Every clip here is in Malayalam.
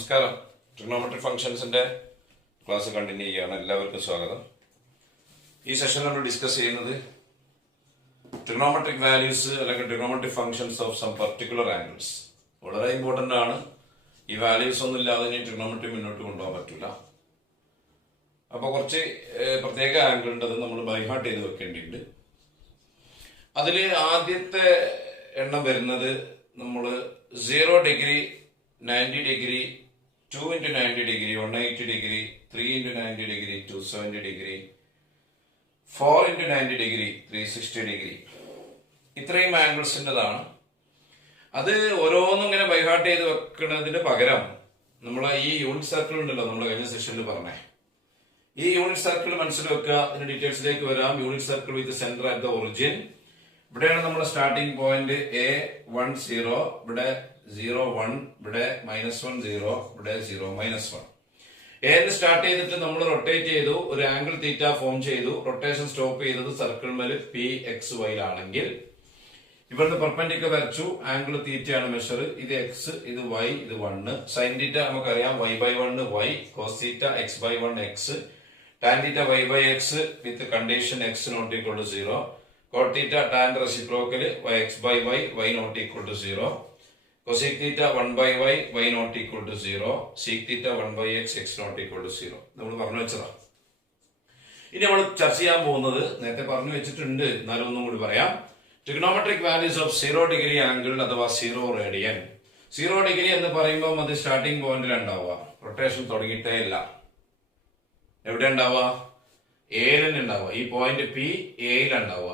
നമസ്കാരം. ട്രിഗണോമെട്രിക് ഫംഗ്ഷൻസിന്റെ ക്ലാസ് കണ്ടിന്യൂ ചെയ്യുകയാണ്. എല്ലാവർക്കും സ്വാഗതം. ഈ സെഷൻ നമ്മൾ ഡിസ്കസ് ചെയ്യുന്നത് ട്രിഗണോമെട്രിക് വാല്യൂസ് അല്ലെങ്കിൽ trigonometric functions of some particular angles. വളരെ ഇമ്പോർട്ടന്റ് ആണ്. ഈ വാല്യൂസ് ഒന്നും ഇല്ലാതെ ഇനി ട്രിഗണോമെട്രി മുന്നോട്ട് കൊണ്ടുപോകാൻ പറ്റില്ല. അപ്പൊ കുറച്ച് പ്രത്യേക ആംഗിൾ ഉണ്ട്, അത് നമ്മൾ ബൈഹാർട്ട് ചെയ്ത് വെക്കേണ്ടിട്ടുണ്ട്. അതില് ആദ്യത്തെ എണ്ണം വരുന്നത് നമ്മൾ 0 degree, 90 degree, 2 into 90 degree, 180 degree, 3 into 90 degree, 270 degree, 4 into 90 degree, 360 degree. ഇത്രയും ആംഗിൾസിൻ്റെതാണ്. അത് ഓരോന്നും ഇങ്ങനെ ബൈഹാർട്ട് ചെയ്ത് വെക്കുന്നതിന് പകരം നമ്മളെ ഈ യൂണിറ്റ് സർക്കിൾ ഉണ്ടല്ലോ, നമ്മൾ കഴിഞ്ഞ സെഷനിൽ പറഞ്ഞേ, ഈ യൂണിറ്റ് സർക്കിൾ മനസ്സിൽ വെക്കുക. അതിന്റെ ഡീറ്റെയിൽസിലേക്ക് വരാം. Unit circle with centre at the origin. ഇവിടെയാണ് നമ്മുടെ സ്റ്റാർട്ടിംഗ് പോയിന്റ് A10, ഇവിടെ 0, 1, ഇവിടെ -1, 0, ഇവിടെ 0, -1. എന്ന് സ്റ്റാർട്ട് ചെയ്തിട്ട് നമ്മൾ റൊട്ടേറ്റ് ചെയ്തു, ഒരു ആംഗിൾ തീറ്റ ഫോം ചെയ്തു. റൊട്ടേഷൻ സ്റ്റോപ്പ് ചെയ്തത് സർക്കിൾ മേൽ PXY ആണെങ്കിൽ ഇവിടുന്ന് പെർപെൻഡിക്കുലർ വരച്ചു. ആംഗിൾ തീറ്റയാണ് മെഷർ. ഇത് X, ഇത് Y, ഇത് 1. സൈൻ തീറ്റ നമുക്കറിയാം, Y/1 Y, cos theta X/1 X, tan theta Y/X with condition X not equal to 0, cot theta tan reciprocal X/Y Y not equal to 0, cosec theta 1/y y not equal to 0, sec theta 1/x x not equal to 0. നമ്മൾ പറഞ്ഞു വെച്ചതാ. ഇനി നമ്മൾ ചർച്ച ചെയ്യാൻ പോകുന്നത് നേരത്തെ പറഞ്ഞു വെച്ചിട്ടുണ്ട്, എന്നാലും ഒന്നും കൂടി പറയാം. Trigonometric values of 0 degree angle അഥവാ 0 റേഡിയൻ. 0 ഡിഗ്രി എന്ന് പറയുമ്പോൾ അത് സ്റ്റാർട്ടിംഗ് പോയിന്റിൽ ഉണ്ടാവുക, റൊട്ടേഷൻ തുടങ്ങിയിട്ടേ ഇല്ല. എവിടെ ഉണ്ടാവുക? എയിൽ ഉണ്ടാവുക. ഈ പോയിന്റ് P എയിൽ ഉണ്ടാവുക.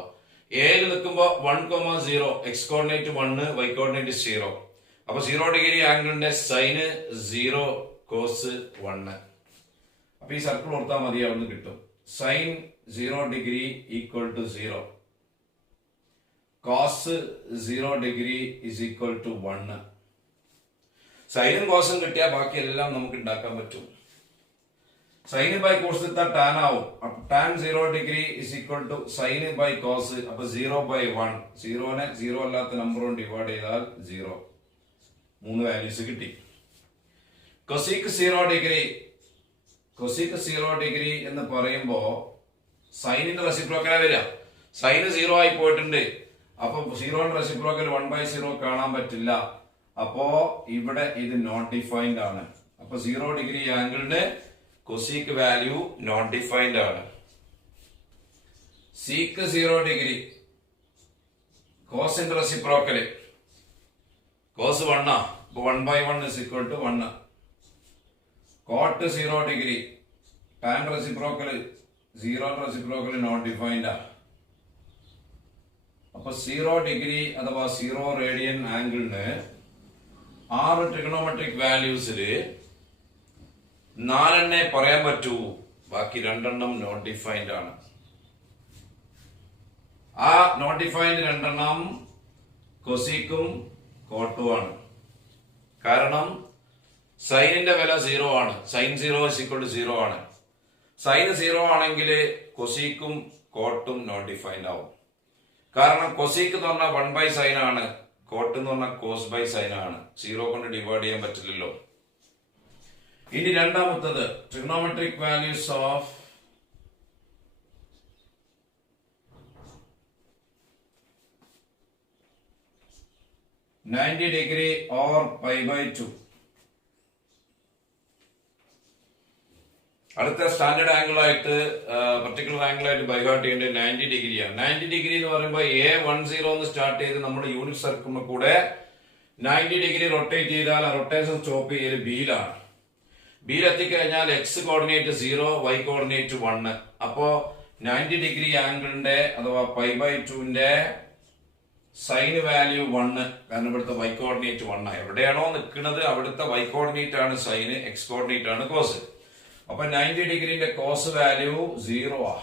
എയിൽ നിൽക്കുമ്പോൾ 1,0, x കോർഡിനേറ്റ് 1, y കോർഡിനേറ്റ് 0. അപ്പൊ 0 ഡിഗ്രി ആംഗിളിന്റെ സൈന് 0 കോസ് 1. അപ്പൊ ഈ സർക്കിൾ ഓർത്താൽ മതി, അവിടുന്ന് കിട്ടും. Sine 0 degree equal to 0, cos 0 degree is equal to 1. സൈനും കോസും കിട്ടിയാൽ ബാക്കി എല്ലാം നമുക്ക് ഉണ്ടാക്കാൻ പറ്റും. സൈന് ബൈ കോസ് എടുത്താൽ ടാൻ ആവും. അപ്പൊ tan 0 degree is equal to sine by cos. അപ്പൊ 0/1, 0നെ 0 അല്ലാത്ത നമ്പറും ഡിവൈഡ് ചെയ്താൽ 0. 3 വാല്യൂസ് കിട്ടി. കൊസീക് 0 ഡിഗ്രി, കൊസീക് 0 ഡിഗ്രി എന്ന് പറയുമ്പോ സൈനിന്റെ റെസിപ്രോക്കലാ വരിക. സൈന് 0 ആയി പോയിട്ടുണ്ട്. അപ്പൊ 0ന്റെ റെസിപ്രോക്കൽ 1/0 കാണാൻ പറ്റില്ല. അപ്പോ ഇവിടെ ഇത് നോട്ട് ഡിഫൈൻഡ് ആണ്. അപ്പൊ 0 ഡിഗ്രി ആംഗിളിന്റെ കൊസീക് വാല്യൂ നോട്ട് ഡിഫൈൻഡ് ആണ്. സീക്ക് 0 ഡിഗ്രി, കോസിന്റെ റെസിപ്രോക്കല് കോസ് 1 ആ, 1/1 is equal to 1. Cot 0 degree, tan reciprocal 0 reciprocal not defined ആ. അപ്പൊ 0 ഡിഗ്രി അഥവാ 0 റേഡിയൻ ആംഗിളിന് 6 ട്രിഗണോമെട്രിക് വാല്യൂസില് 4 പറയാൻ പറ്റൂ, ബാക്കി 2 നോട്ട് ഡിഫൈൻഡ് ആണ്. ആ നോട്ട് ഡിഫൈൻഡ് 2 കൊസീക്കും കോട്ടുമാണ്. കാരണം സൈനിന്റെ വില 0 ആണ്. സൈൻ 0 is equal to 0 ആണ്. സൈൻ 0 ആണെങ്കിൽ കൊസീക്കും കോട്ടും നോട്ട് ഡിഫൈൻഡ് ആവും. കാരണം കൊസീക്ക് എന്ന് പറഞ്ഞാൽ 1/sin ആണ്, കോട്ട് എന്ന് പറഞ്ഞാൽ കോസ് ബൈ സൈൻ ആണ്. 0 കൊണ്ട് ഡിവൈഡ് ചെയ്യാൻ പറ്റില്ലല്ലോ. ഇനി രണ്ടാമത്തത് trigonometric values of -90 degree or π/2. അടുത്ത സ്റ്റാൻഡേർഡ് ആംഗിൾ ആയിട്ട് പർട്ടിക്കുലർ ആംഗിൾ ആയിട്ട് ബൈഹാർട്ട് ചെയ്യേണ്ടത് 90 ഡിഗ്രിയാണ്. 90 ഡിഗ്രി എന്ന് പറയുമ്പോൾ A10 എന്ന് സ്റ്റാർട്ട് ചെയ്ത് നമ്മുടെ യൂണിറ്റ് സർക്കിളിൽ കൂടെ 90 ഡിഗ്രി റൊട്ടേറ്റ് ചെയ്താൽ ആ റൊട്ടേഷൻ സ്റ്റോപ്പ് ചെയ്ത് ബിയിലാണ്. ബിയിൽ എത്തിക്കഴിഞ്ഞാൽ X കോർഡിനേറ്റ് 0, Y കോർഡിനേറ്റ് 1. അപ്പോ 90 ഡിഗ്രി ആംഗിളിന്റെ അഥവാ π/2ന്റെ സൈന് വാല്യൂ 1. കാരണം ഇവിടുത്തെ Y കോർഡിനേറ്റ് 1. എവിടെയാണോ നിൽക്കുന്നത് അവിടുത്തെ Y കോർഡിനേറ്റ് ആണ് സൈന്, X കോർഡിനേറ്റ് ആണ് കോസ്. അപ്പൊ 90 ഡിഗ്രിന്റെ കോസ് വാല്യൂ 0 ആ.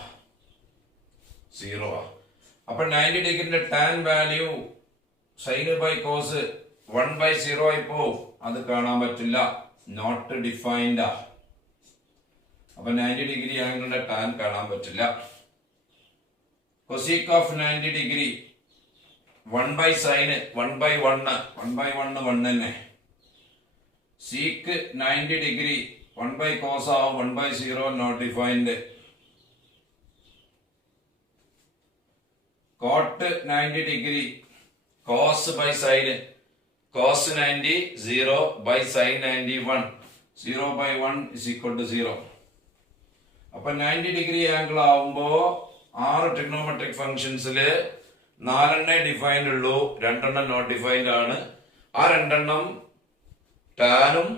അപ്പൊ 90 ഡിഗ്രിന്റെ tan value sine by cos 1/0 ആയി പോവും. അത് കാണാൻ പറ്റില്ല, നോട്ട് ഡിഫൈൻഡ് ആ. അപ്പൊ 90 ഡിഗ്രി ആംഗിളിന്റെ ടാൻ കാണാൻ പറ്റില്ല. കൊസീക് ഓഫ് 90 ഡിഗ്രി 1/sin 1/1 1 തന്നെ. sec 90 degree 1 by cos ആവും 1 by 0 not defined. Cot 90 degree cos by sin cos 90 0 by sin 91 0 by 1 is equal to 0. അപ്പൊ 90 ഡിഗ്രി ആംഗിൾ ആവുമ്പോ 6 ട്രിഗ്നോമെട്രിക് ഫംഗ്ഷൻസില് 4 ഡിഫൈൻഡ് ഉള്ളൂ, 2 നോട്ട് ഡിഫൈൻഡ് ആണ്. ആ 2 ടാനും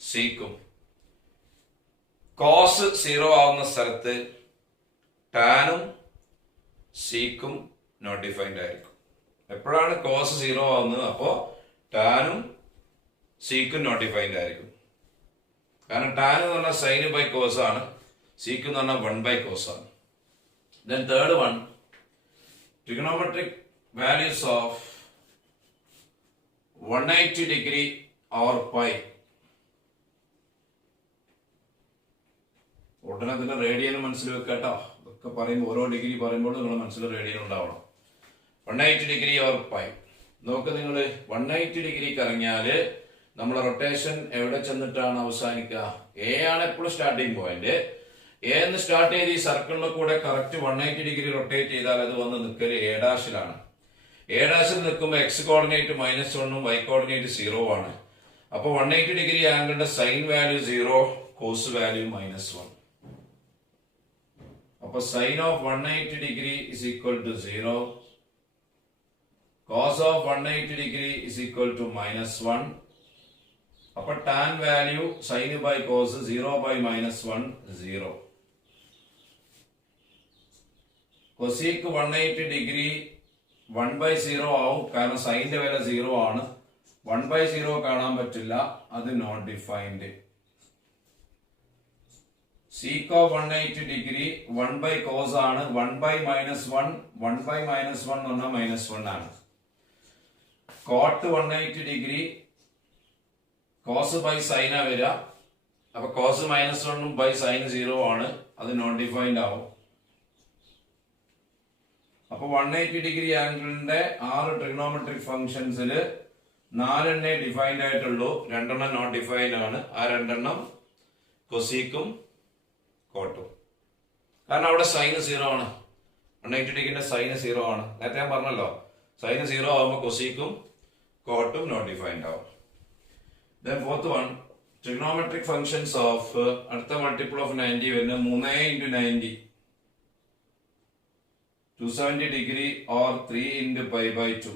സീക്കും. കോസ് 0 ആവുന്ന സ്ഥലത്ത് ടാനും സീക്കും നോട്ട് ഡിഫൈൻഡ് ആയിരിക്കും. എപ്പോഴാണ് കോസ് 0 ആവുന്നത്? അപ്പോ ടാനും സീക്കും നോട്ട് ഡിഫൈൻഡ് ആയിരിക്കും. കാരണം ടാൻ എന്ന് പറഞ്ഞാൽ സൈൻ ബൈ കോസ് ആണ്, സീക്ക് എന്ന് പറഞ്ഞാൽ 1 by cos ആണ്. Then third one, trigonometric values of 180 degree or pi. ഉടനെ തന്നെ റേഡിയൻ മനസ്സിൽ വെക്കട്ടോ. ഇതൊക്കെ പറയുമ്പോൾ ഓരോ ഡിഗ്രി പറയുമ്പോൾ നിങ്ങളുടെ മനസ്സിൽ റേഡിയൻ ഉണ്ടാവണം. 180 degree or pi. നോക്ക് നിങ്ങൾ 180 ഡിഗ്രി കറങ്ങിയാല് നമ്മളെ റൊട്ടേഷൻ എവിടെ ചെന്നിട്ടാണ് അവസാനിക്കുക? എ ആണ് എപ്പോഴും സ്റ്റാർട്ടിംഗ് പോയിന്റ്. എ എന്ന് സ്റ്റാർട്ട് ചെയ്ത് ഈ സർക്കിളിന്റെ കൂടെ കറക്റ്റ് 180 ഡിഗ്രി റൊട്ടേറ്റ് ചെയ്താൽ അത് വന്ന് നിൽക്കല് എ ഡാഷിലാണ്. എ ഡാഷിൽ നിൽക്കുമ്പോൾ എക്സ് കോർഡിനേറ്റ് -1 വൈ കോർഡിനേറ്റ് 0 ആണ്. അപ്പൊ 180 ഡിഗ്രി ആംഗിളിന്റെ സൈൻ വാല്യൂ 0, കോസ് വാല്യൂ -1. അപ്പൊ sine of 180 degree is equal to 0, cos of 180 degree is equal to -1. അപ്പൊ tan value sine by cos 0 by -1 0. Cosec 180 degree 1 by 0 ആവും, കാരണം സൈനിന്റെ വില 0 ആണ്. 1 by 0 കാണാൻ പറ്റില്ല, അത് not defined. Sec of 180 degree 1 by cos ആണ്, 1 by -1 1 by -1 എന്ന് പറഞ്ഞാൽ -1 ആണ്. Cot 180 degree cos by sine വരിക. അപ്പൊ കോസ് -1 ബൈ സൈൻ 0 ആണ്, അത് നോട്ട് ഡിഫൈൻഡ് ആവും. അപ്പൊ 180 ഡിഗ്രി ആംഗിളിന്റെ 6 ട്രിഗ്നോമെട്രിക് ഫംഗ്ഷൻസില് 4 ഡിഫൈൻഡ് ആയിട്ടുള്ളൂ, 2 നോട്ട് ഡിഫൈൻഡ് ആണ്. ആ 2 കൊസീക്കും കോട്ടും. കാരണം അവിടെ സൈൻ 0 ആണ്. 180 ഡിഗ്രിന്റെ സൈൻ 0 ആണ്. നേരത്തെ ഞാൻ പറഞ്ഞല്ലോ, സൈൻ 0 ആവുമ്പോൾ കൊസീക്കും കോട്ടും നോട്ട് ഡിഫൈൻഡ് ആവും. Then fourth one, trigonometric functions of അടുത്ത മൾട്ടിപ്പിൾ ഓഫ് 90 വരുന്നത് 3 into 90 270 degree or 3 into pi by 2.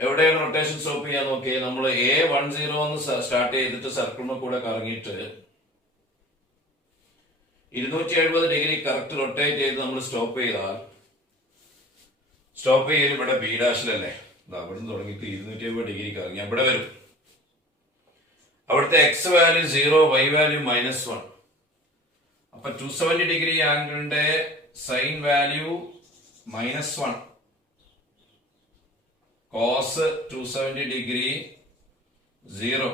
എവിടെയാണ് റൊട്ടേഷൻ സ്റ്റോപ്പ് ചെയ്യാൻ നോക്കിയേ? നമ്മൾ A10 എന്ന് സ്റ്റാർട്ട് ചെയ്തിട്ട് സർക്കിളിന് കൂടെ കറങ്ങിയിട്ട് 270 ഡിഗ്രി കറക്റ്റ് റൊട്ടേറ്റ് ചെയ്ത് നമ്മൾ സ്റ്റോപ്പ് ചെയ്താൽ സ്റ്റോപ്പ് ചെയ്യൽ ഇവിടെ ബി ഡാഷിലല്ലേ? അവിടെ നിന്ന് തുടങ്ങിയിട്ട് 270 ഡിഗ്രി കറങ്ങി അവിടെ വരും. അവിടുത്തെ എക്സ് വാല്യൂ 0, വൈ വാല്യൂ -1. അപ്പൊ 270 ഡിഗ്രി ആംഗിളിന്റെ sine value -1, cos 270 degree 0,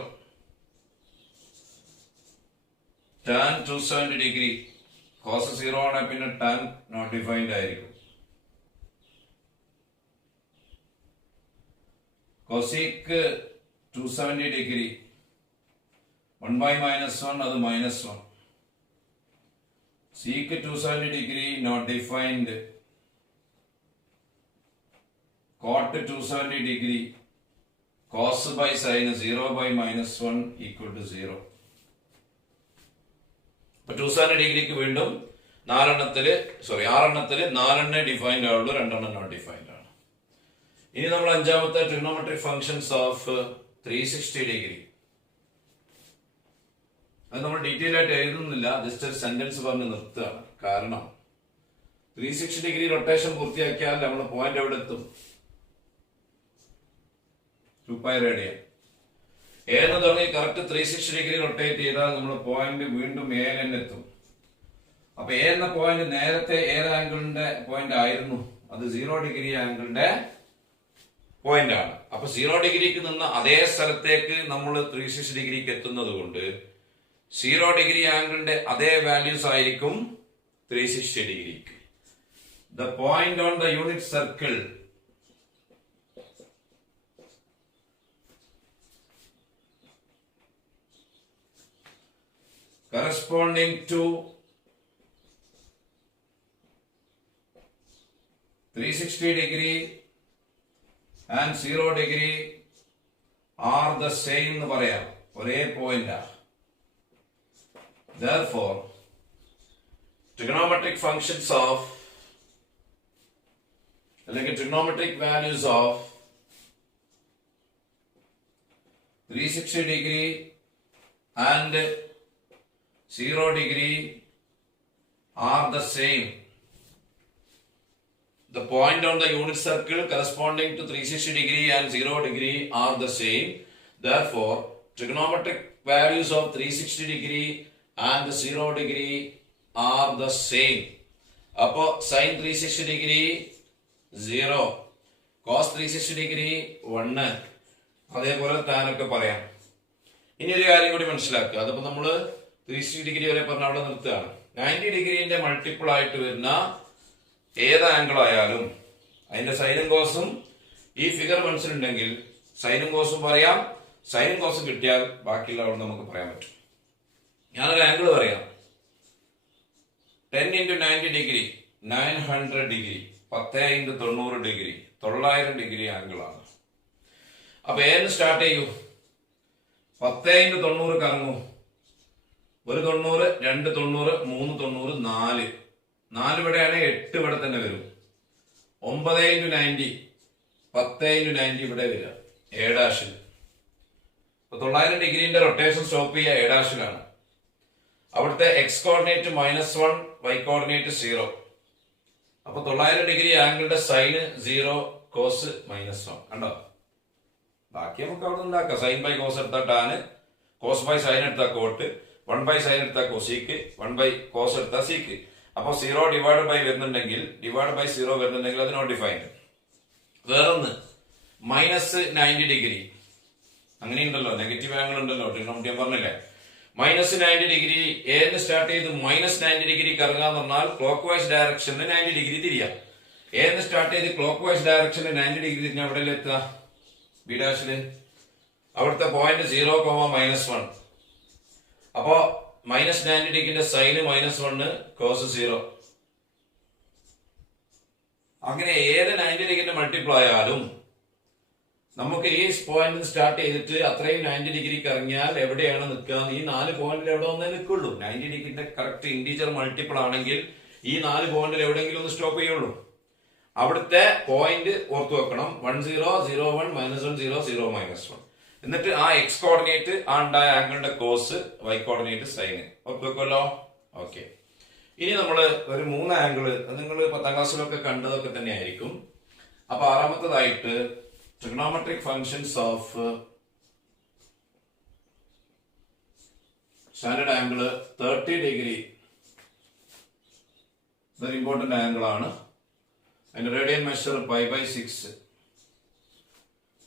tan 270 degree cos 0 ആണ്, പിന്നെ ടാൻ നോട്ട് ഡിഫൈൻഡ് ആയിരിക്കും. കൊസീക്ക് 270 ഡിഗ്രി 1 by -1 അത് -1. Sec 270 degree not defined. Cot 270 degree cos by sine 0 by -1 equal to 0. അപ്പൊ 270 ഡിഗ്രിക്ക് വീണ്ടും 6 4 ഡിഫൈൻഡ് ആവുള്ളൂ, 2 നോട്ട് ഡിഫൈൻഡ് ആണ്. ഇനി നമ്മൾ അഞ്ചാമത്തെ ട്രിഗ്നോമെട്രിക് ഫംഗ്ഷൻസ് ഓഫ് 360 ഡിഗ്രി. അത് നമ്മൾ ഡീറ്റെയിൽ ആയിട്ട് എഴുതുന്നില്ല, ജസ്റ്റ് ഒരു സെന്റൻസ് പറഞ്ഞ് നിർത്തുകയാണ്. കാരണം 360 ഡിഗ്രി റൊട്ടേഷൻ പൂർത്തിയാക്കിയാൽ നമ്മൾ പോയിന്റ് എവിടെ എത്തും? 2π റേഡിയൻ. എന്ന് തുടങ്ങി കറക്റ്റ് 360 ഡിഗ്രി റൊട്ടേറ്റ് ചെയ്താൽ നമ്മൾ പോയിന്റ് വീണ്ടും എ തന്നെ എത്തും. അപ്പൊ എ എന്ന പോയിന്റ് നേരത്തെ ഏത് ആംഗിളിന്റെ പോയിന്റ് ആയിരുന്നു? അത് 0 ഡിഗ്രി ആംഗിളിന്റെ പോയിന്റ് ആണ്. അപ്പൊ 0 ഡിഗ്രിക്ക് നിന്ന് അതേ സ്ഥലത്തേക്ക് നമ്മൾ 360 ഡിഗ്രിക്ക് എത്തുന്നത് കൊണ്ട് 0 ഡിഗ്രി ആംഗിളിന്റെ അതേ വാല്യൂസ് ആയിരിക്കും 360 ഡിഗ്രിക്ക്. The point on the unit circle corresponding to 360 degree and 0 degree are the same എന്ന് പറയാം. ഒരേ point. Therefore, trigonometric functions of അല്ലെങ്കിൽ trigonometric values of 360 degree and 0 degree are the same. The point on the unit circle corresponding to 360 degree and 0 degree are the same. Therefore, trigonometric values of 360 degree and 0 degree are the same. Appo sin 360 degree 0, cos 360 degree 1. അതേപോലെ താനൊക്കെ പറയാം. ഇനി ഒരു കാര്യം കൂടി മനസ്സിലാക്കുക. അതിപ്പോ നമ്മള് 360 ഡിഗ്രി വരെ പറഞ്ഞ അവിടെ നിർത്തുകയാണ്. 90 ഡിഗ്രീന്റെ മൾട്ടിപ്പിൾ ആയിട്ട് വരുന്ന ഏത് ആംഗിൾ ആയാലും അതിന്റെ സൈനും കോസും ഈ ഫിഗർ മനസ്സിലുണ്ടെങ്കിൽ സൈനും കോസും പറയാം. സൈനും കോസും കിട്ടിയാൽ ബാക്കിയുള്ള അവിടെ നമുക്ക് പറയാൻ പറ്റും. ഞാനൊരു ആംഗിൾ പറയാം. 10 into 90 degree 900 degree, 10 into 90 degree 900 degree angle ആണ്. അപ്പൊ ഏന്ന് സ്റ്റാർട്ട് ചെയ്യൂ? 10 into 90 കറങ്ങൂ. ഒരു 90, 2 90, 3 90, 4. 4 ഇവിടെയാണ്, 8 ഇവിടെ തന്നെ വരും. 9 into 90, 10 into 90 ഇവിടെ വരിക എ ഡാഷിൽ. 900 ഡിഗ്രീന്റെ റൊട്ടേഷൻ സ്റ്റോപ്പ് ചെയ്യുക എ ഡാഷിലാണ്. അവിടുത്തെ എക്സ് കോർഡിനേറ്റ് -1, വൈ കോർഡിനേറ്റ് 0. അപ്പൊ 900 ഡിഗ്രി ആംഗിളിന്റെ സൈന് 0, കോസ് -1. കണ്ടോ? ബാക്കി നമുക്ക് അവിടെ ഉണ്ടാക്കാം. സൈൻ ബൈ കോസ് എടുത്താൽ ടാന്, കോസ് ബൈ സൈൻ എടുത്താൽ കോട്ട്, 1 ബൈ സൈൻ എടുത്താൽ കോസീക്ക്, 1 ബൈ കോസ് എടുത്താൽ സീക്ക്. അപ്പൊ 0 ഡിവൈഡ് ബൈ വരുന്നുണ്ടെങ്കിൽ, ഡിവൈഡ് ബൈ 0 വരുന്നുണ്ടെങ്കിൽ അത് നോട്ട് ഡിഫൈൻഡ്. വേറൊന്ന് -90 ഡിഗ്രി. അങ്ങനെയുണ്ടല്ലോ, നെഗറ്റീവ് ആംഗിൾ ഉണ്ടല്ലോ, ട്രിഗണോമെട്രി പറഞ്ഞില്ലേ. -90 ഡിഗ്രി ഏന്ന് സ്റ്റാർട്ട് ചെയ്ത് -90 ഡിഗ്രി കറങ്ങാന്ന് പറഞ്ഞാൽ ക്ലോക്ക് വൈസ് ഡയറക്ഷനിൽ 90 ഡിഗ്രി തിരിയാം. ഏന്ന് സ്റ്റാർട്ട് ചെയ്ത് ക്ലോക്ക് വൈസ് ഡയറക്ഷനിൽ 90 ഡിഗ്രി തിരിഞ്ഞാൽ എവിടെ എത്തുക? ബി ഡാഷില്. അവിടുത്തെ പോയിന്റ് 0, -1. അപ്പോ -90 ഡിഗ്രിന്റെ സൈന് -1, കോസ് 0. അങ്ങനെ ഏത് 90 ഡിഗ്രിന്റെ മൾട്ടിപ്പിൾ ആയാലും നമുക്ക് ഈ പോയിന്റ് സ്റ്റാർട്ട് ചെയ്തിട്ട് അത്രയും 90 ഡിഗ്രി കറങ്ങിയാൽ എവിടെയാണ് നിൽക്കുക? ഈ 4 പോയിന്റിൽ എവിടെ ഒന്നേ നിൽക്കുള്ളൂ. 90 ഡിഗ്രിന്റെ കറക്റ്റ് ഇൻറ്റീജർ മൾട്ടിപ്പിൾ ആണെങ്കിൽ ഈ 4 പോയിന്റിൽ എവിടെയെങ്കിലും ഒന്ന് സ്റ്റോപ്പ് ചെയ്യുള്ളൂ. അവിടുത്തെ പോയിന്റ് ഓർത്തു വെക്കണം. 1 0 0 1 -1 0 0 -1. എന്നിട്ട് ആ എക്സ് കോർഡിനേറ്റ് ആ ഉണ്ടായ ആംഗിളിന്റെ കോസ്, വൈ കോർഡിനേറ്റ് സൈന് ഓർത്തു വെക്കുമല്ലോ. ഓക്കെ, ഇനി നമ്മള് ഒരു 3 ആംഗിള് നിങ്ങൾ 10ാം ക്ലാസ്സിലൊക്കെ കണ്ടതൊക്കെ തന്നെ ആയിരിക്കും. അപ്പൊ 6ാമത്തേതായിട്ട് trigonometric functions of standard angle 30 degree. Very important angle ആണ്. And radian measure π/6.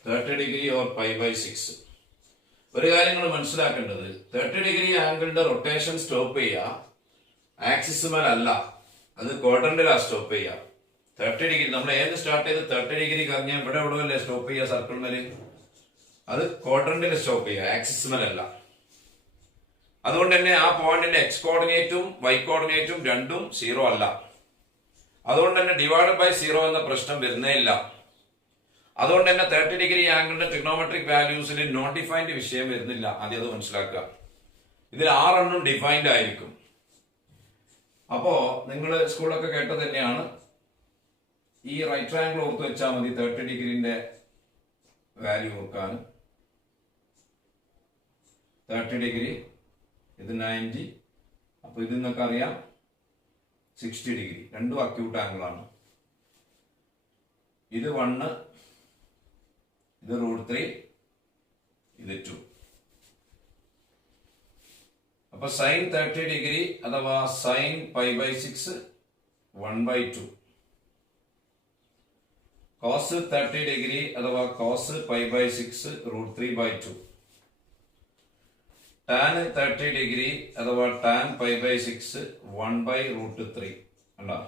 30 degree or π/6. ഒരു കാര്യങ്ങൾ മനസ്സിലാക്കേണ്ടത്, 30 ഡിഗ്രി ആംഗിളിന്റെ റൊട്ടേഷൻ സ്റ്റോപ്പ് ചെയ്യുക ആക്സിസുമൽ അല്ല, അത് ക്വാഡ്രന്റിലാ സ്റ്റോപ്പ് ചെയ്യുക. 30 ഡിഗ്രി നമ്മൾ ഏത് സ്റ്റാർട്ട് ചെയ്ത് 30 ഡിഗ്രി കറങ്ങിയാൽ ഇവിടെ എവിടെയല്ലേ സ്റ്റോപ്പ് ചെയ്യുക? സർക്കിൾ മേല്. അത് ക്വാഡ്രന്റിൽ സ്റ്റോപ്പ് ചെയ്യുക, ആക്സിസുമൽ അല്ല. അതുകൊണ്ട് തന്നെ ആ പോയിന്റിന്റെ എക്സ് കോർഡിനേറ്റും വൈ കോർഡിനേറ്റും രണ്ടും 0 അല്ല. അതുകൊണ്ട് തന്നെ ഡിവൈഡ് ബൈ 0 എന്ന പ്രശ്നം വരുന്നേ ഇല്ല. അതുകൊണ്ട് തന്നെ 30 ഡിഗ്രി ആംഗിളിന്റെ ട്രിഗ്നോമെട്രിക് വാല്യൂസിൽ നോട്ട് ഡിഫൈൻഡ് വിഷയം വരുന്നില്ല. ആദ്യം അത് മനസ്സിലാക്കുക. ഇതിൽ 6 ഡിഫൈൻഡ് ആയിരിക്കും. അപ്പോ നിങ്ങൾ സ്കൂളിലൊക്കെ കേട്ടത് തന്നെയാണ്. ഈ റൈറ്റ് ട്രയാങ്കിൾ ഓർത്ത് വെച്ചാൽ മതി 30 ഡിഗ്രിന്റെ വാല്യൂ ഓർക്കാൻ. 30 ഡിഗ്രി, ഇത് 90. അപ്പൊ ഇത് നിങ്ങൾക്ക് അറിയാം 60 ഡിഗ്രി. രണ്ടും അക്യൂട്ട് ആംഗിൾ ആണ്. ഇത് 1, ഇത് √3, ഇത് 2. അപ്പൊ സൈൻ 30 ഡിഗ്രി അഥവാ സൈൻ π/6 1/2. കോസ് 30 ഡിഗ്രി അഥവാ കോസ് π/6 √3/2. ടാൻ 30 ഡിഗ്രി അഥവാ ടാൻ π/6 1/√3. കണ്ടോ?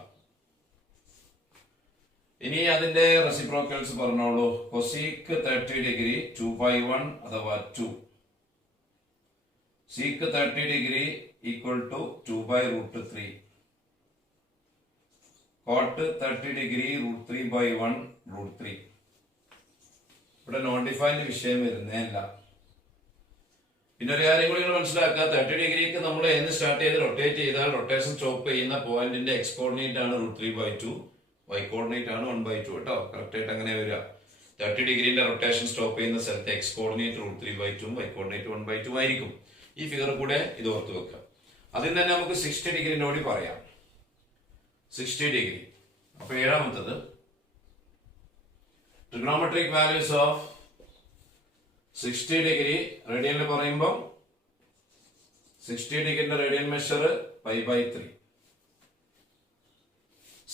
ഇനി അതിന്റെ റെസിപ്രോക്കൽസ് പറഞ്ഞോളൂ. കൊസീക്ക് 30 ഡിഗ്രി 2/1 അഥവാ 2. Seek 30 degree equal to 2 by root 3. Cot 30 degree root 3 by 1 root 3. ഇവിടെ നോൺ ഡിഫൈൻഡ് വിഷയം വരുന്നേല്ല. പിന്നെ ഒരു കാര്യം കൂടി നിങ്ങൾ മനസ്സിലാക്കുക, 30 ഡിഗ്രിക്ക് നമ്മൾ എന്ന് സ്റ്റാർട്ട് ചെയ്ത് റൊട്ടേറ്റ് ചെയ്താൽ റൊട്ടേഷൻ സ്റ്റോപ്പ് ചെയ്യുന്ന പോയിന്റിന്റെ എക്സ് കോർഡിനേറ്റ് ആണ് root 3 by 2, y കോർഡിനേറ്റ് ആണ് 1 by 2 കേട്ടോ. കറക്റ്റ് ആയിട്ട് അങ്ങനെ വരിക. 30 ഡിഗ്രിന്റെ റൊട്ടേഷൻ സ്റ്റോപ്പ് ചെയ്യുന്ന സ്ഥലത്ത് X coordinate root 3 by 2, y coordinate 1 by 2 ആയിരിക്കും. ഈ ഫിഗർ കൂടെ ഇത് ഓർത്ത് വെക്കുക. അതിൽ തന്നെ നമുക്ക് 60 ഡിഗ്രിന്റെ കൂടി പറയാം. 60 ഡിഗ്രി. അപ്പൊ ഏഴാമത്തത് ട്രിഗണോമെട്രിക് വാല്യൂസ് ഓഫ് 60 ഡിഗ്രി. റേഡിയനിൽ പറയുമ്പോൾ 60 ഡിഗ്രിന്റെ radian measure pi by 3.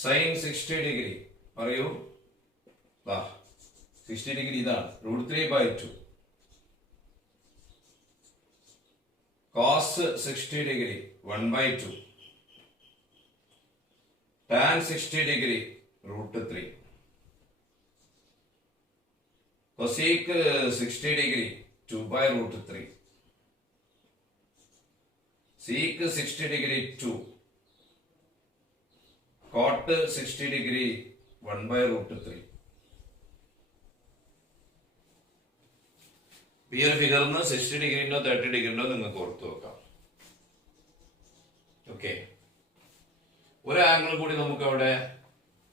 Sine 60 degree പറയൂ. 60 ഡിഗ്രി ഇതാണ് root 3 by 2. Cos 60 degree 1 by 2. tan 60 degree root 3. cosec 60 degree 2 by root 3. sec 60 degree 2. cot 60 degree 1 by root 3. ഈ ഒരു ഫിഗറിന് 60 ഡിഗ്രിണ്ടോ 30 ഡിഗ്രിണ്ടോ നിങ്ങൾക്ക് ഓർത്ത് വെക്കാം. ഓക്കെ, ഒരു ആംഗിൾ കൂടി നമുക്ക് അവിടെ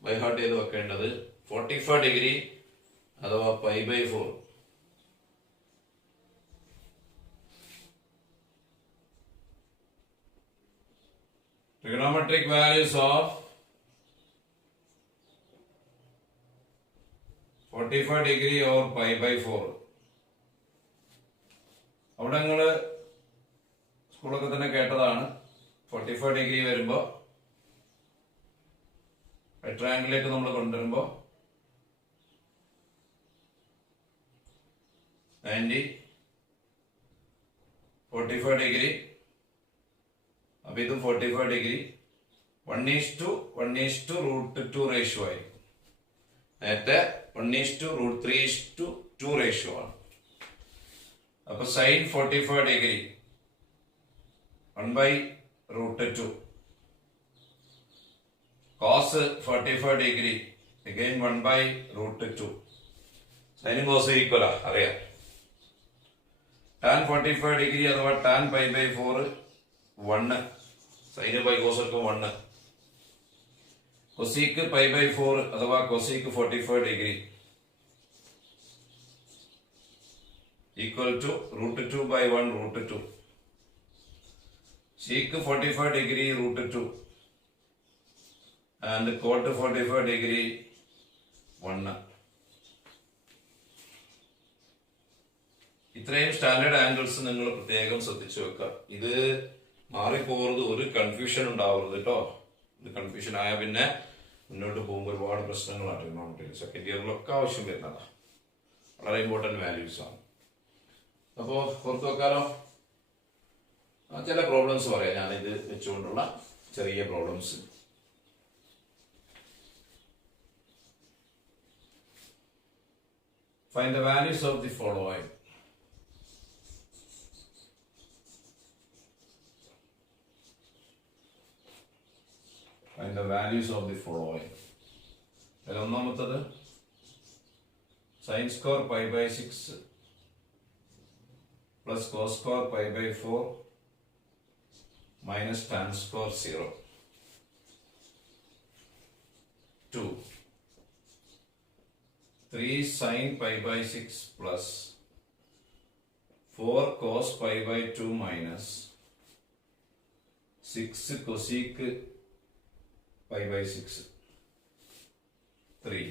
ബൈഹാർട്ട് ചെയ്ത് വെക്കേണ്ടത് 45 ഡിഗ്രി അഥവാ pi by 4. Trigonometric values of 45 degree or pi by 4. അവിടെ നിങ്ങള് സ്കൂളൊക്കെ തന്നെ കേട്ടതാണ്. 45 ഡിഗ്രി വരുമ്പോ ട്രയാങ്കിളിലേക്ക് നമ്മൾ കൊണ്ടുവരുമ്പോ 90, 45 ഡിഗ്രി. അപ്പൊ ഇതും 45 ഡിഗ്രി. 1:1 root 2 റേഷ്യോ ആയിരിക്കും. നേരത്തെ 1:root 3:2 റേഷ്യോ ആണ്. അപ്പൊ sine 45 degree 1 by root 2. Cos 45 degree again 1 by root 2. സൈനും കോസും ഈക്വലാ അറിയാം. tan 45 ഡിഗ്രി അഥവാ tan pi by 4 1. Sine by cos ഒക്കെ 1. കൊസീക്ക് പൈ ബൈ 4 അഥവാ cosec 45 degree equal to root 2 by 1 root 2. sec 45 degree root 2 and cot 45 degree 1. ഇത്രയും സ്റ്റാൻഡേർഡ് ആംഗിൾസ് നിങ്ങൾ പ്രത്യേകം ശ്രദ്ധിച്ചു വെക്കുക. ഇത് മാറിപ്പോകരുത്, ഒരു കൺഫ്യൂഷൻ ഉണ്ടാവരുത് കേട്ടോ. ഇത് കൺഫ്യൂഷൻ ആയാൽ പിന്നെ മുന്നോട്ട് പോകുമ്പോൾ ഒരുപാട് പ്രശ്നങ്ങളാണ്. ട്രിഗണോമെട്രി സെക്കൻഡ് ഇയറിലൊക്കെ ആവശ്യം വരുന്നതാണ്. വളരെ ഇമ്പോർട്ടൻറ്റ് വാല്യൂസ് ആണ്. അപ്പോ പുറത്തു വെക്കാലോ. ചില പ്രോബ്ലംസ് പറയാം ഞാനിത് വെച്ചുകൊണ്ടുള്ള ചെറിയ problems. Find the values of the following. Find the values of the following. ഒന്നാമത്തത് sine square pi by 6 plus cos square pi by 4 minus tan square 0. 2. 3 sin pi by 6 plus 4 cos pi by 2 minus 6 cosec pi by 6. 3.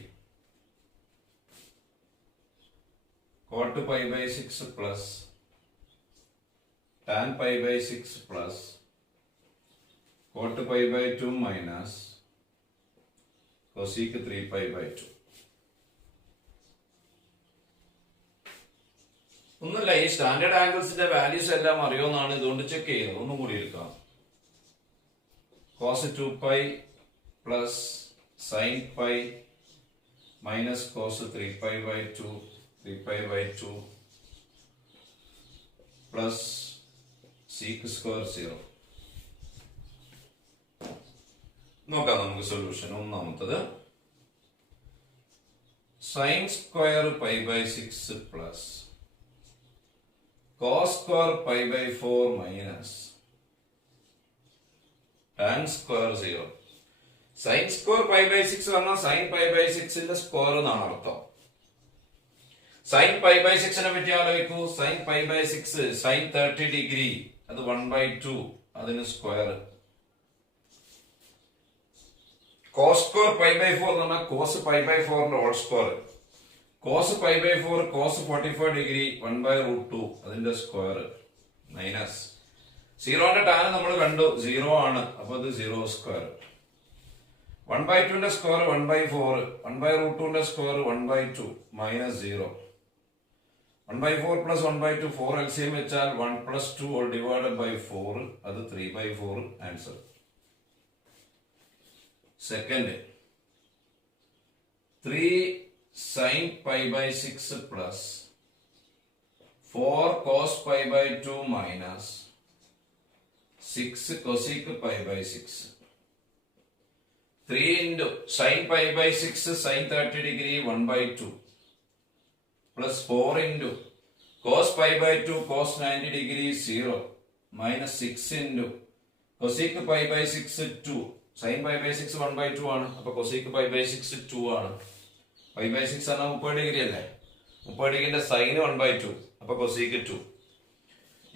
Cot pi by 6 plus tan pi by 6 plus cot pi by 2 minus cosec 3 pi by 2. ഒന്നുമില്ല, ഈ സ്റ്റാൻഡേർഡ് ആംഗിൾസിന്റെ വാല്യൂസ് എല്ലാം അറിയുമെന്നാണ്. ഇതുകൊണ്ട് ചെക്ക് ചെയ്യുന്നത്. ഒന്നും കൂടി എടുക്കാം. cos 2 pi plus sin pi minus cos 3 pi by 2 3 pi by 2 plus sec square 0. നോക്കാം നമുക്ക് സൊല്യൂഷൻ. ഒന്നാമത്തത് sine square pi by 6 plus cos square pi by 4 minus tan square 0. Sine square pi by 6 പറഞ്ഞാൽ സൈൻ പൈ ബൈ 6ന്റെ സ്ക്വയർ എന്നാണ് അർത്ഥം. സൈൻ പൈ ബൈ 6നെ പറ്റി ആലോചിക്കൂ. Sine pi by 6 sine 30 degree, അത് 1/2, അതിന് square. Cos square pi by 4 എന്ന് പറഞ്ഞാൽ കോസ് പൈ ബൈ 4ന്റെ whole square. Cos pi by 4 cos 45 degree 1/√2, അതിന്റെ സ്ക്വയർ മൈനസ് 0ന്റെ ടാൻ നമ്മൾ കണ്ടു 0 ആണ്, അപ്പൊ അത് 0 സ്ക്വയർ. 1/2ന്റെ സ്ക്വയർ 1/4, 1/√2ന്റെ സ്ക്വയർ 1/2 മൈനസ് 0. 1/4 പ്ലസ് 1/2 4 LCM വെച്ചാൽ 1 + 2 all divided by 4, അത് 3/4 answer. Second 3 sin pi by 6 plus 4 cos pi by 2 minus 6 cosec pi by 6. 3 into sin pi by 6 sin 30 degree 1/2 plus 4 into cos pi by 2 cos 90 degree 0 minus 6 into cosec pi by 6 2. sin pi by 6 1/2 ആണ്, അപ്പൊ cosec pi by 6 2 ആണ്. pi by 6 ആണ് 30 ഡിഗ്രി അല്ലേ, 30 ഡിഗ്രിന്റെ സൈൻ 1/2, അപ്പൊ cosec 2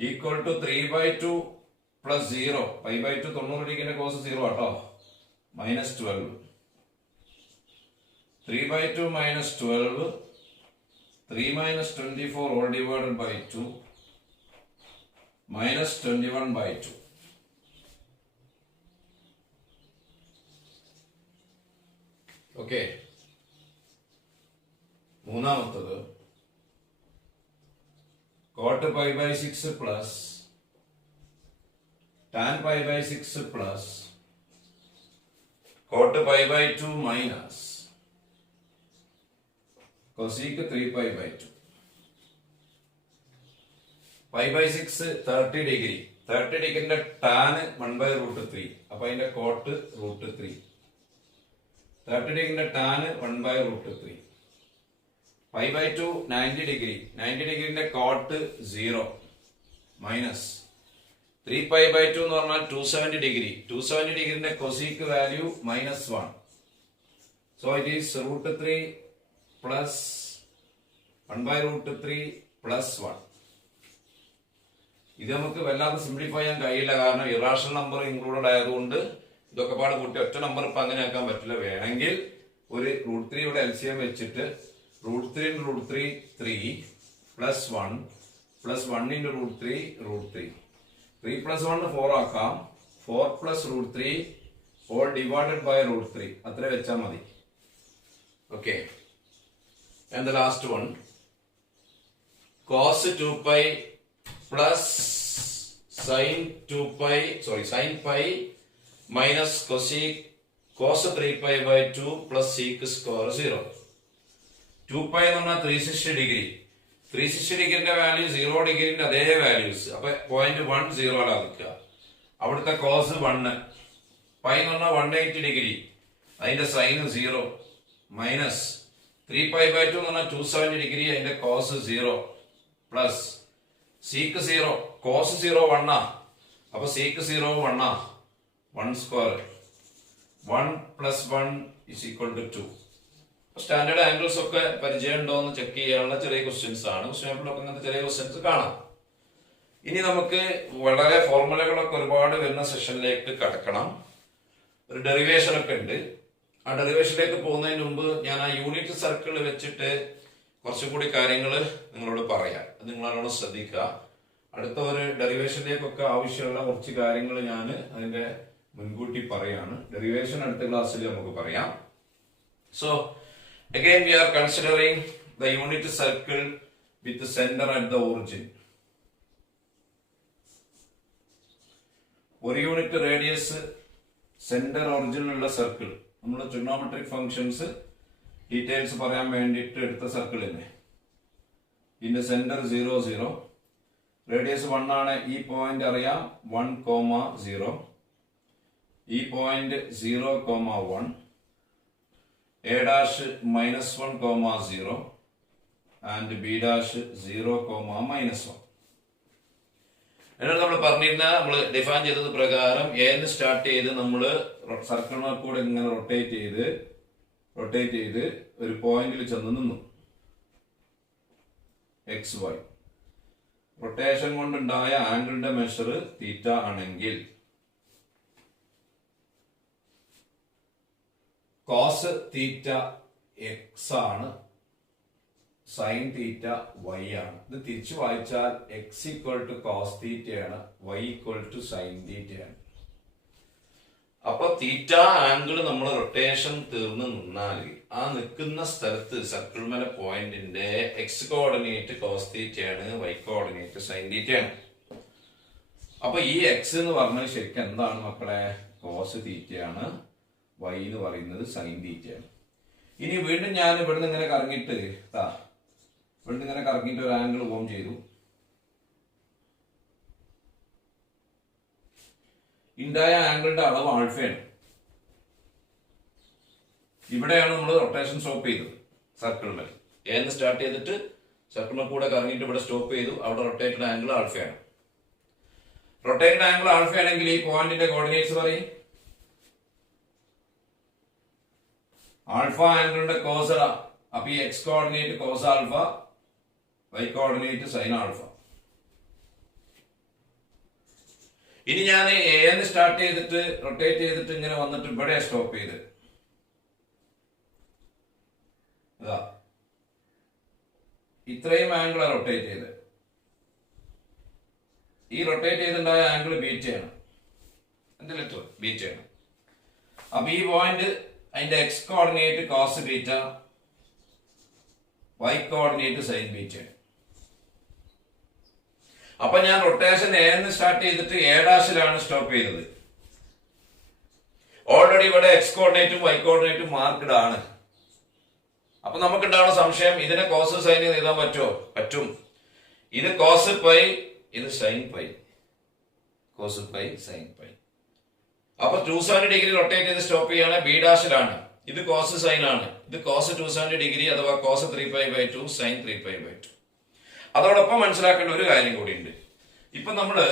equal to 3/2 plus 0. pi by 2 90 ഡിഗ്രിന്റെ കോസ് 0 ആട്ടോ, minus 12. 3/2 minus 12, 3 minus 24 all divided by 2 minus 21/2. Okay. മൂന്നാമത്തത് cot pi by 6 പ്ലസ് tan pi by 6 പ്ലസ് cot pi by 2 മൈനസ് cosec 3pi by 2. pi by 6 30 ഡിഗ്രി, 30 ഡിഗ്രിന്റെ tan 1/√3, അപ്പൊ അതിന്റെ cot √3. 30 ഡിഗ്രിന്റെ tan 1/√3. pi by 2 90 degree, 90 ഡിഗ്രിന്റെ cot 0 minus 3pi by 2 എന്ന് പറഞ്ഞാൽ 270 degree, 270 ഡിഗ്രിന്റെ cosec value -1. So it is √3 plus 1/√3 plus 1. ഇത് നമുക്ക് വല്ലാതെ സിംപ്ലിഫൈ ചെയ്യാൻ കഴിയില്ല, കാരണം ഇറാഷണൽ നമ്പർ ഇൻക്ലൂഡഡ് ആയതുകൊണ്ട് ഇതൊക്കെ പാട് കൂട്ടി ഒറ്റ നമ്പർ ഇപ്പൊ അങ്ങനെ ആക്കാൻ പറ്റില്ല. വേണമെങ്കിൽ ഒരു √3 ഇവിടെ LCM വെച്ചിട്ട് √3 × √3 3 പ്ലസ് 1 പ്ലസ് 1 × √3 √3, 3 പ്ലസ് 1 4 ആക്കാം, 4 പ്ലസ് √3 all divided by √3, അത്ര വെച്ചാൽ മതി. Okay. And the last one, cos 2pi plus sin pi minus cos 3pi by 2 plus sec square 0. 2pi എന്ന് പറഞ്ഞാൽ 360 ഡിഗ്രി, 360 ഡിഗ്രിന്റെ വാല്യൂ 0 ഡിഗ്രിന്റെ അതേ വാല്യൂസ്, അപ്പൊ 0.10 ആക്കുക. അവിടുത്തെ കോസ് 1, പൈ എന്ന് പറഞ്ഞാൽ 180 ഡിഗ്രി, അതിന്റെ സൈൻ 0 മൈനസ് 3pi by 2 എന്ന് പറഞ്ഞാൽ 270 ഡിഗ്രി, അതിന്റെ കോസ് 0 പ്ലസ് സീക്ക് 0, കോസ് 0 1 ആ, അപ്പൊ സീക്ക് 0 1 ആ, 1 square, 1 plus 1 is equal to 2. Standard angles ഒക്കെ പരിചയം ഉണ്ടോ എന്ന് ചെക്ക് ചെയ്യാനുള്ള ചെറിയ ക്വസ്റ്റ്യൻസ് ആണ്. ക്വസ്റ്റ്യൻ പേപ്പറിലൊക്കെ ഇങ്ങനത്തെ ചെറിയ ക്വസ്റ്റ്യൻസ് കാണാം. ഇനി നമുക്ക് വളരെ ഫോർമുലകളൊക്കെ ഒരുപാട് വരുന്ന സെഷനിലേക്ക് കടക്കണം. ഒരു ഡെറിവേഷൻ ഒക്കെ ഉണ്ട്. ആ ഡെറിവേഷനിലേക്ക് പോകുന്നതിന് മുമ്പ് ഞാൻ ആ യൂണിറ്റ് സർക്കിൾ വെച്ചിട്ട് കുറച്ചും കൂടി കാര്യങ്ങൾ നിങ്ങളോട് പറയാം. അത് നിങ്ങളോട് ശ്രദ്ധിക്കുക. അടുത്ത ഒരു ഡെറിവേഷനിലേക്കൊക്കെ ആവശ്യമുള്ള കുറച്ച് കാര്യങ്ങൾ ഞാൻ അതിന്റെ മുൻകൂട്ടി പറയാണ്. ഡെറിവേഷൻ അടുത്ത ക്ലാസ്സിൽ നമുക്ക് പറയാം. So again we are considering the unit circle with the center at the origin. ഒരു യൂണിറ്റ് റേഡിയസ് സെന്റർ ഒറിജിനുള്ള സർക്കിൾ, നമ്മൾ ട്രിഗണോമെട്രിക് ഫംഗ്ഷൻസ് ഡീറ്റെയിൽസ് പറയാൻ വേണ്ടിയിട്ട് എടുത്ത സർക്കിൾ തന്നെ. ഇതിന്റെ സെന്റർ 0 0, റേഡിയസ് 1 ആണ്. ഈ പോയിന്റ് അറിയാം 1, 0. ഈ point 0,1, A dash -1,0 and B dash 0,-1. എന്നിട്ട് നമ്മൾ പറഞ്ഞിരുന്ന നമ്മൾ ഡിഫൈൻ ചെയ്തത് പ്രകാരം എന്ന് സ്റ്റാർട്ട് ചെയ്ത് നമ്മൾ സർക്കിളിനെ കൂടെ ഇങ്ങനെ റൊട്ടേറ്റ് ചെയ്ത് ഒരു പോയിന്റിൽ ചെന്ന് നിന്നു. XY റൊട്ടേഷൻ കൊണ്ടുണ്ടായ ആംഗിളിന്റെ മെഷർ തീറ്റ ആണെങ്കിൽ കോസ് തീറ്റ X ആണ്, സൈൻ തീറ്റ Y ആണ്. ഇത് തിരിച്ചു വായിച്ചാൽ X = കോസ് തീറ്റയാണ്, Y = സൈൻ തീറ്റയാണ്. അപ്പൊ തീറ്റ ആംഗിൾ നമ്മൾ റൊട്ടേഷൻ തീർന്ന് നിന്നാൽ ആ നിൽക്കുന്ന സ്ഥലത്ത് സർക്കിൾ മേലെ പോയിന്റിന്റെ X കോർഡിനേറ്റ് കോസ് തീറ്റയാണ്, Y കോർഡിനേറ്റ് സൈൻ തീറ്റയാണ്. അപ്പൊ ഈ X എന്ന് പറഞ്ഞത് ശരിക്കും എന്താണ് മക്കളെ? കോസ് തീറ്റയാണ്. Y എന്ന് പറയുന്നത് സൈൻ തീറ്റയാണ്. ഇനി വീണ്ടും ഞാൻ ഇവിടുന്ന് ഇങ്ങനെ കറങ്ങിയിട്ട് ഒരു ആംഗിൾ ഫോം ചെയ്തു. ഉണ്ടായ ആംഗിളിന്റെ അളവ് ആൽഫയാണ്. ഇവിടെയാണ് നമ്മൾ റൊട്ടേഷൻ സ്റ്റോപ്പ് ചെയ്തത്. സർക്കിളിൽ എന്ന് സ്റ്റാർട്ട് ചെയ്തിട്ട് സർക്കിളിൽ കൂടെ കറങ്ങിയിട്ട് ഇവിടെ സ്റ്റോപ്പ് ചെയ്തു. അവിടെ റൊട്ടേറ്റഡ് ആംഗിൾ ആൽഫയാണ്. റൊട്ടേറ്റഡ് ആംഗിൾ ആൽഫയാണെങ്കിൽ ഈ പോയിന്റിന്റെ കോർഡിനേറ്റ്സ് പറയും. ആൽഫ ആംഗിളിന്റെ കോസ്. അപ്പൊ ഈ X coordinate cos alpha, Y coordinate sine alpha. ഇനി ഞാൻ എന്ന് സ്റ്റാർട്ട് ചെയ്തിട്ട് റൊട്ടേറ്റ് ചെയ്തിട്ട് ഇങ്ങനെ വന്നിട്ട് ഇവിടെ സ്റ്റോപ്പ് ചെയ്ത് ഇത്രയും ആംഗിൾ റൊട്ടേറ്റ് ചെയ്ത്. ഈ റൊട്ടേറ്റ് ചെയ്തിട്ടുണ്ടായ ആംഗിൾ ബീറ്റയാണ്. എന്റെ ലെറ്റർ ബീറ്റയാണ്. അപ്പൊ ഈ പോയിന്റ് അതിന്റെ X coordinate cos beta, Y coordinate sine ബീറ്റയാണ്. അപ്പൊ ഞാൻ റൊട്ടേഷൻ എന്ന് സ്റ്റാർട്ട് ചെയ്തിട്ട് എ ഡാഷിലാണ് സ്റ്റോപ്പ് ചെയ്തത്. ഓൾറെഡി ഇവിടെ X കോർഡിനേറ്റും Y കോർഡിനേറ്റും മാർക്ക്ഡ് ആണ്. അപ്പൊ നമുക്ക് ഉണ്ടാവുന്ന സംശയം, ഇതിനെ കോസ് സൈൻ എഴുതാൻ പറ്റുമോ? പറ്റും. ഇത് കോസ് പൈ, ഇത് sine pi. Cos pi sine pi. അപ്പൊ 270 ഡിഗ്രി റൊട്ടേറ്റ് ചെയ്ത് സ്റ്റോപ്പ് ചെയ്യാണ്. ബി ഡാഷിലാണ്. ഇത് കോസ് സൈൻ ആണ്. ഇത് കോസ് 270 ഡിഗ്രി അഥവാ കോസ് 3π/2 സൈൻ 3π/2. അതോടൊപ്പം മനസ്സിലാക്കേണ്ട ഒരു കാര്യം കൂടി ഉണ്ട്. ഇപ്പൊ നമ്മള്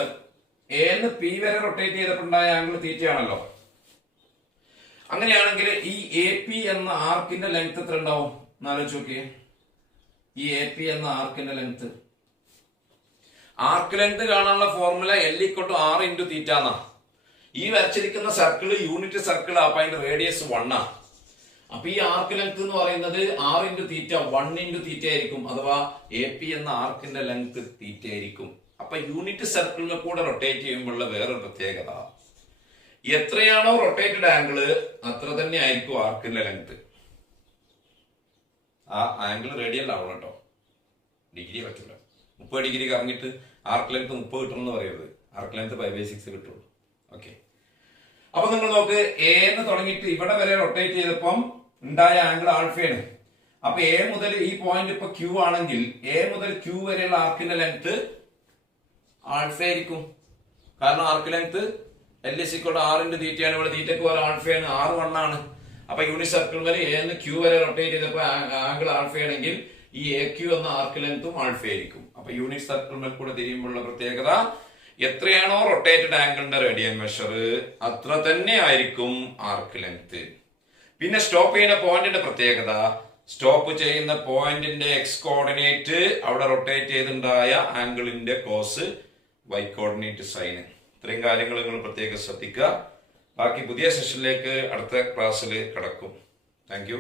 എന്ന് പി വരെ റൊട്ടേറ്റ് ചെയ്തിട്ടുണ്ടായ ആംഗിൾ തീറ്റയാണല്ലോ. അങ്ങനെയാണെങ്കിൽ ഈ AP എന്ന ആർക്കിന്റെ ലെങ്ത് എത്ര ഉണ്ടാവും എന്നാലോചിച്ച് നോക്കിയേ. ഈ AP എന്ന ആർക്കിന്റെ ലെങ്ത്, ആർക്ക് ലെങ്ത് കാണാനുള്ള ഫോർമുല L = R × തീറ്റ എന്നാ. ഈ വരച്ചിരിക്കുന്ന സർക്കിൾ യൂണിറ്റ് സർക്കിൾ. അപ്പൊ അതിന്റെ റേഡിയസ് 1 ആ. അപ്പൊ ഈ ആർക്ക് ലെങ്ത് എന്ന് പറയുന്നത് R × തീറ്റ 1 × തീറ്റ ആയിരിക്കും. അഥവാ AP എന്ന ആർക്കിന്റെ ലെങ്ത് തീറ്റ ആയിരിക്കും. അപ്പൊ യൂണിറ്റ് സർക്കിളിനെ കൂടെ റൊട്ടേറ്റ് ചെയ്യുമ്പോഴുള്ള വേറൊരു പ്രത്യേകത, എത്രയാണോ റൊട്ടേറ്റഡ് ആംഗിള് അത്ര തന്നെ ആയിരിക്കും ആർക്കിന്റെ ലെങ്ത്. ആ ആംഗിൾ റേഡിയൽ ആവണം കേട്ടോ, ഡിഗ്രി പറ്റില്ല. 30 ഡിഗ്രി കറങ്ങിയിട്ട് ആർക്ക് ലെങ്ത് 30 കിട്ടണമെന്ന് പറയരുത്. ആർക്ക് ലെങ്ത് 5/6 കിട്ടുള്ളൂ. ഓക്കെ. അപ്പൊ നിങ്ങൾ നോക്ക്, എന്ന് തുടങ്ങിയിട്ട് ഇവിടെ വരെ റൊട്ടേറ്റ് ചെയ്തപ്പം ഉണ്ടായ ആംഗിൾ ആൽഫയാണ്. അപ്പൊ എ മുതൽ ഈ പോയിന്റ് ഇപ്പൊ Q ആണെങ്കിൽ എ മുതൽ Q വരെയുള്ള ആർക്കിന്റെ ലെങ്ത് ആൽഫ ആയിരിക്കും. കാരണം ആർക്ക് ലെങ്ത് L = R × തീറ്റയാണ്. ഇവിടെ തീറ്റക്ക് പോലെ ആൽഫയാണ്. R 1 ആണ്. അപ്പൊ യൂണിറ്റ് സർക്കിൾ വരെ എ എന്ന് Q വരെ റൊട്ടേറ്റ് ചെയ്തപ്പോ ആംഗിൾ ആൽഫയാണെങ്കിൽ ഈ AQ എന്ന ആർക്ക് ലെങ്തും ആൽഫ ആയിരിക്കും. അപ്പൊ യൂണിറ്റ് സർക്കിൾ കൂടെ തിരിയുമ്പോഴുള്ള പ്രത്യേകത, എത്രയാണോ റൊട്ടേറ്റഡ് ആംഗിളിന്റെ റേഡിയൻ മെഷർ അത്ര തന്നെ ആയിരിക്കും ആർക്ക് ലെങ്ത്. പിന്നെ സ്റ്റോപ്പ് ചെയ്യുന്ന പോയിന്റിന്റെ പ്രത്യേകത, സ്റ്റോപ്പ് ചെയ്യുന്ന പോയിന്റിന്റെ X കോർഡിനേറ്റ് അവിടെ റൊട്ടേറ്റ് ചെയ്തുണ്ടായ ആംഗിളിന്റെ കോസ്, Y കോർഡിനേറ്റ് സൈൻ. ഇത്രയും കാര്യങ്ങൾ നിങ്ങൾ പ്രത്യേകം ശ്രദ്ധിക്കുക. ബാക്കി പുതിയ സെഷനിലേക്ക് അടുത്ത ക്ലാസ്സിൽ കടക്കും. Thank you.